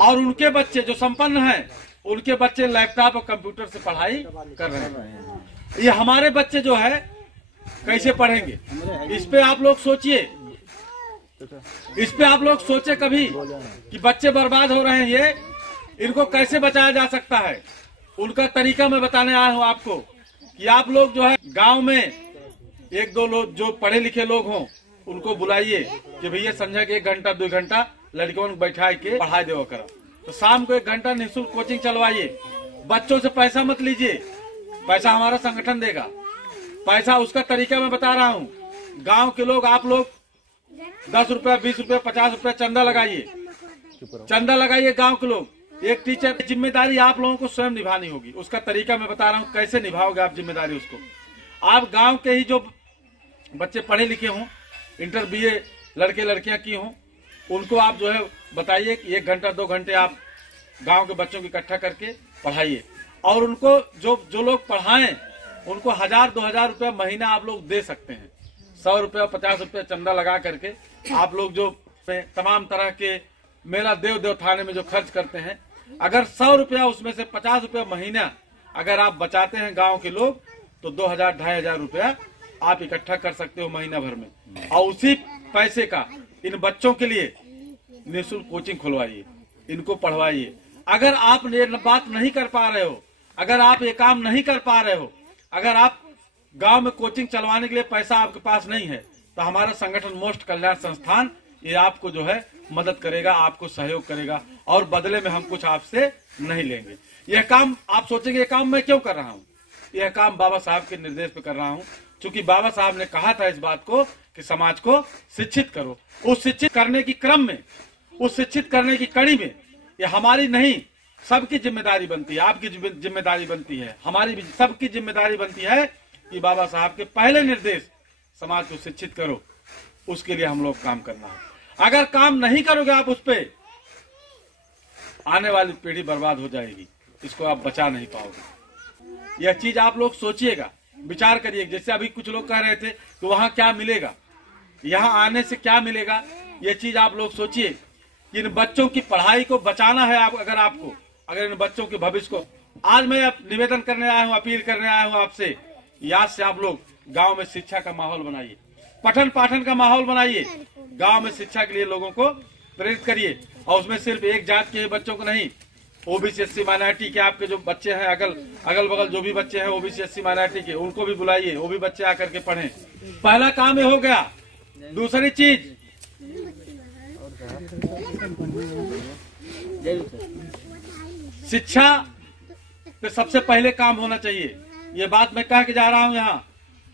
और उनके बच्चे जो संपन्न हैं, उनके बच्चे लैपटॉप और कंप्यूटर से पढ़ाई कर रहे हैं। ये हमारे बच्चे जो है कैसे पढ़ेंगे? इस पे आप लोग सोचिए, इस पे आप लोग सोचे कभी कि बच्चे बर्बाद हो रहे हैं, ये इनको कैसे बचाया जा सकता है? उनका तरीका मैं बताने आया हूँ आपको कि आप लोग जो है गांव में एक दो लोग जो पढ़े लिखे लोग हों, उनको बुलाइए कि भैया संध्या के 1 घंटा 2 घंटा लड़कियों को बैठा के पढ़ाई देवा करो। तो शाम को 1 घंटा निःशुल्क कोचिंग चलवाइए। बच्चों से पैसा मत लीजिए, पैसा हमारा संगठन देगा। पैसा उसका तरीका मैं बता रहा हूँ। गांव के लोग, आप लोग 10 रुपया, 20 रुपया, 50 रुपया चंदा लगाइए, चंदा लगाइए गांव के लोग। एक टीचर की जिम्मेदारी आप लोगों को स्वयं निभानी होगी। उसका तरीका मैं बता रहा हूँ, कैसे निभाओगे आप जिम्मेदारी उसको। आप गांव के ही जो बच्चे पढ़े लिखे हों, इंटर BA लड़के लड़कियां की हों, उनको आप जो है बताइए कि 1 घंटा 2 घंटे आप गांव के बच्चों को इकट्ठा करके पढ़ाइए। और उनको जो लोग पढ़ाएं, उनको 1000-2000 रुपया महीना आप लोग दे सकते हैं। 100 रुपया 50 रुपया चंदा लगा करके आप लोग जो तमाम तरह के मेला देव थाने में जो खर्च करते हैं, अगर 100 रुपया उसमें से 50 रुपया महीना अगर आप बचाते हैं गांव के लोग, तो 2000-2500 रुपया आप इकट्ठा कर सकते हो महीना भर में। और उसी पैसे का इन बच्चों के लिए निःशुल्क कोचिंग खुलवाइए, इनको पढ़वाइए। अगर आप ये बात नहीं कर पा रहे हो, अगर आप ये काम नहीं कर पा रहे हो, अगर आप गांव में कोचिंग चलवाने के लिए पैसा आपके पास नहीं है, तो हमारा संगठन मोस्ट कल्याण संस्थान ये आपको जो है मदद करेगा, आपको सहयोग करेगा, और बदले में हम कुछ आपसे नहीं लेंगे। यह काम आप सोचेंगे, ये काम मैं क्यों कर रहा हूँ? यह काम बाबा साहब के निर्देश पे कर रहा हूँ, क्योंकि बाबा साहब ने कहा था इस बात को कि समाज को शिक्षित करो। उस शिक्षित करने की क्रम में, उस शिक्षित करने की कड़ी में, ये हमारी नहीं सबकी जिम्मेदारी बनती है, आपकी जिम्मेदारी बनती है, हमारी भी सबकी जिम्मेदारी बनती है कि बाबा साहब के पहले निर्देश समाज को शिक्षित करो। उसके लिए हम लोग काम करना है। अगर काम नहीं करोगे आप उस पे, आने वाली पीढ़ी बर्बाद हो जाएगी, इसको आप बचा नहीं पाओगे। यह चीज आप लोग सोचिएगा, विचार करिए। जैसे अभी कुछ लोग कह रहे थे कि वहां क्या मिलेगा, यहाँ आने से क्या मिलेगा, यह चीज आप लोग सोचिए। इन बच्चों की पढ़ाई को बचाना है। अगर इन बच्चों के भविष्य को, आज मैं निवेदन करने आया हूँ, अपील करने आया हूँ आपसे, याद से आप लोग गांव में शिक्षा का माहौल बनाइए, पठन पाठन का माहौल बनाइए, गांव में शिक्षा के लिए लोगों को प्रेरित करिए। और उसमें सिर्फ एक जात के बच्चों को नहीं, OBC SC माइनॉरिटी के आपके जो बच्चे हैं, अगल बगल जो भी बच्चे हैं OBC SC माइनॉरिटी के, उनको भी बुलाइए, वो भी बच्चे आकर के पढ़ें। पहला काम ये हो गया। दूसरी चीज, शिक्षा पे सबसे पहले काम होना चाहिए। ये बात मैं कह के जा रहा हूँ यहाँ।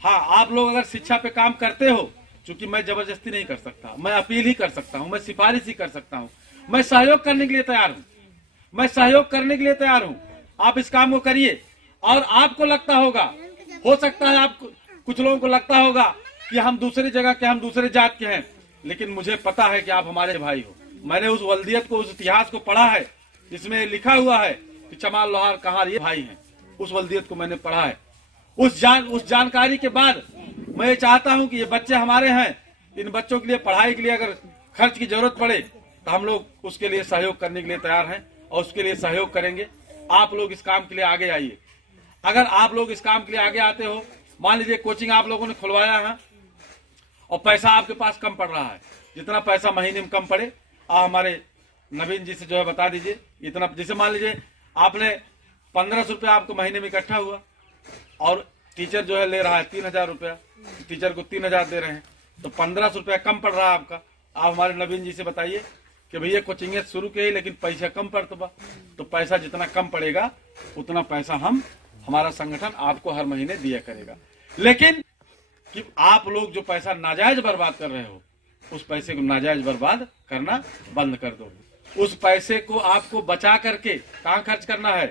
हाँ, आप लोग अगर शिक्षा पे काम करते हो, चूंकि मैं जबरदस्ती नहीं कर सकता, मैं अपील ही कर सकता हूँ, मैं सिफारिश ही कर सकता हूँ, मैं सहयोग करने के लिए तैयार हूँ, मैं सहयोग करने के लिए तैयार हूँ। आप इस काम को करिए। और आपको लगता होगा, हो सकता है आप कुछ लोगों को लगता होगा कि हम दूसरी जगह के, हम दूसरे जात के हैं, लेकिन मुझे पता है कि आप हमारे भाई हो। मैंने उस वल्दियत को, उस इतिहास को पढ़ा है जिसमें लिखा हुआ है कि चमार लोहार कहार ये भाई हैं। उस वल्दियत को मैंने पढ़ा है। उस जानकारी के बाद मैं चाहता हूं कि ये बच्चे हमारे हैं, इन बच्चों के लिए पढ़ाई के लिए अगर खर्च की जरूरत पड़े तो हम लोग उसके लिए सहयोग करने के लिए तैयार हैं, और उसके लिए सहयोग करेंगे। आप लोग इस काम के लिए आगे आइए। अगर आप लोग इस काम के लिए आगे आते हो, मान लीजिए कोचिंग आप लोगों ने खुलवाया है और पैसा आपके पास कम पड़ रहा है, जितना पैसा महीने में कम पड़े, आप हमारे नवीन जी से जो है बता दीजिए इतना। जैसे मान लीजिए आपने 1500 रुपया आपको महीने में इकट्ठा हुआ, और टीचर जो है ले रहा है 3000 रुपया, टीचर को 3000 दे रहे हैं, तो 1500 रुपया कम पड़ रहा है आपका। आप हमारे नवीन जी से बताइए कि भैया कोचिंग शुरू की, लेकिन पैसा कम पड़ता बा, तो पैसा जितना कम पड़ेगा उतना पैसा हमारा संगठन आपको हर महीने दिया करेगा। लेकिन कि आप लोग जो पैसा नाजायज बर्बाद कर रहे हो, उस पैसे को नाजायज बर्बाद करना बंद कर दो। उस पैसे को आपको बचा करके कहाँ खर्च करना है?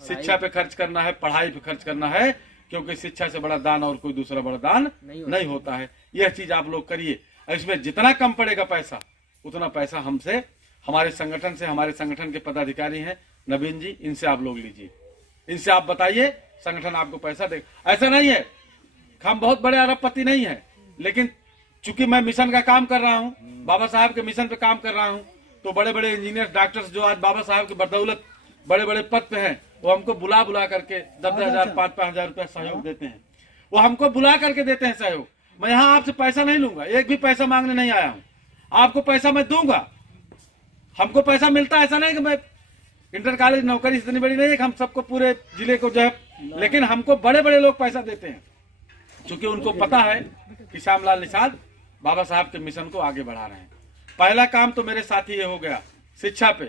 शिक्षा पे खर्च करना है, पढ़ाई पे खर्च करना है, क्योंकि शिक्षा से बड़ा दान और कोई दूसरा बड़ा दान नहीं होता है। यह चीज आप लोग करिए। इसमें जितना कम पड़ेगा पैसा, उतना पैसा हमसे, हमारे संगठन से, हमारे संगठन के पदाधिकारी हैं नवीन जी, इनसे आप लोग लीजिए, इनसे आप बताइए, संगठन आपको पैसा देगा। ऐसा नहीं है, हम बहुत बड़े अरबपति नहीं है, लेकिन चूंकि मैं मिशन का काम कर रहा हूँ, बाबा साहब के मिशन पे काम कर रहा हूँ, तो बड़े बड़े इंजीनियर डॉक्टर्स जो आज बाबा साहब की बदौलत बड़े बड़े पद पे हैं, वो हमको बुला बुला करके 10,000 5,000 रुपया सहयोग देते हैं। वो हमको बुला करके देते हैं सहयोग। मैं यहाँ आपसे पैसा नहीं लूंगा, एक भी पैसा मांगने नहीं आया हूँ। आपको पैसा मैं दूंगा, हमको पैसा मिलता है, ऐसा नहीं कि मैं इंटर कॉलेज नौकरी इतनी बड़ी नहीं है कि हम सबको पूरे जिले को जो है, लेकिन हमको बड़े बड़े लोग पैसा देते हैं, क्योंकि उनको पता है कि श्यामलाल निषाद बाबा साहब के मिशन को आगे बढ़ा रहे हैं। पहला काम तो मेरे साथ ही ये हो गया शिक्षा पे।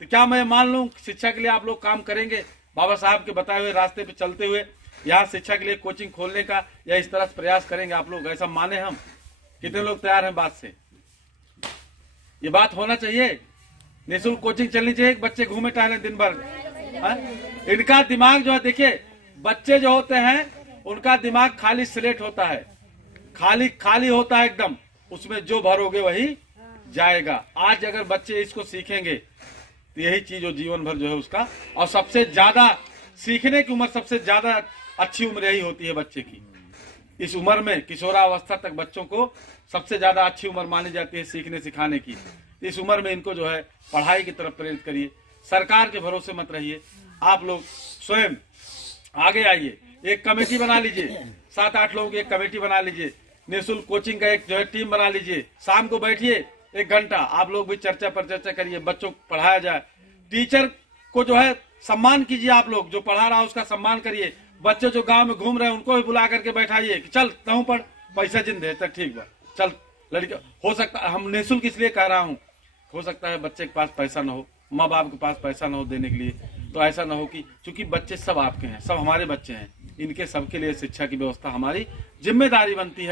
तो क्या मैं मान लूं शिक्षा के लिए आप लोग काम करेंगे, बाबा साहब के बताए हुए रास्ते पे चलते हुए यहाँ शिक्षा के लिए कोचिंग खोलने का या इस तरह से प्रयास करेंगे आप लोग, ऐसा माने हम? कितने लोग तैयार हैं बात से? ये बात होना चाहिए। निःशुल्क कोचिंग चलनी चाहिए, बच्चे घूमे टहले दिन भर। इनका दिमाग जो है, देखिए बच्चे जो होते हैं उनका दिमाग खाली स्लेट होता है, खाली खाली होता है एकदम, उसमें जो भरोगे वही जाएगा। आज अगर बच्चे इसको सीखेंगे तो यही चीज जो जीवन भर जो है उसका, और सबसे ज्यादा सीखने की उम्र, सबसे ज्यादा अच्छी उम्र यही होती है बच्चे की। इस उम्र में किशोरावस्था तक बच्चों को सबसे ज्यादा अच्छी उम्र मानी जाती है सीखने सिखाने की। इस उम्र में इनको जो है पढ़ाई की तरफ प्रेरित करिए, सरकार के भरोसे मत रहिए। आप लोग स्वयं आगे आइए, एक कमेटी बना लीजिए, 7-8 लोगों की एक कमेटी बना लीजिए, निःशुल्क कोचिंग का एक जो है टीम बना लीजिए। शाम को बैठिए 1 घंटा, आप लोग भी चर्चा पर चर्चा करिए, बच्चों को पढ़ाया जाए। टीचर को जो है सम्मान कीजिए, आप लोग जो पढ़ा रहा है उसका सम्मान करिए। बच्चे जो गांव में घूम रहे हैं उनको भी बुला करके बैठाइए कि चल तहु पढ़, पैसा जिन दे तक ठीक बा, चल लड़का। हो सकता है हम निःशुल्क इसलिए कह रहा हूँ, हो सकता है बच्चे के पास पैसा न हो, माँ बाप के पास पैसा न हो देने के लिए, तो ऐसा न हो कि, चूंकि बच्चे सब आपके हैं, सब हमारे बच्चे हैं, इनके सबके लिए शिक्षा की व्यवस्था हमारी जिम्मेदारी बनती है।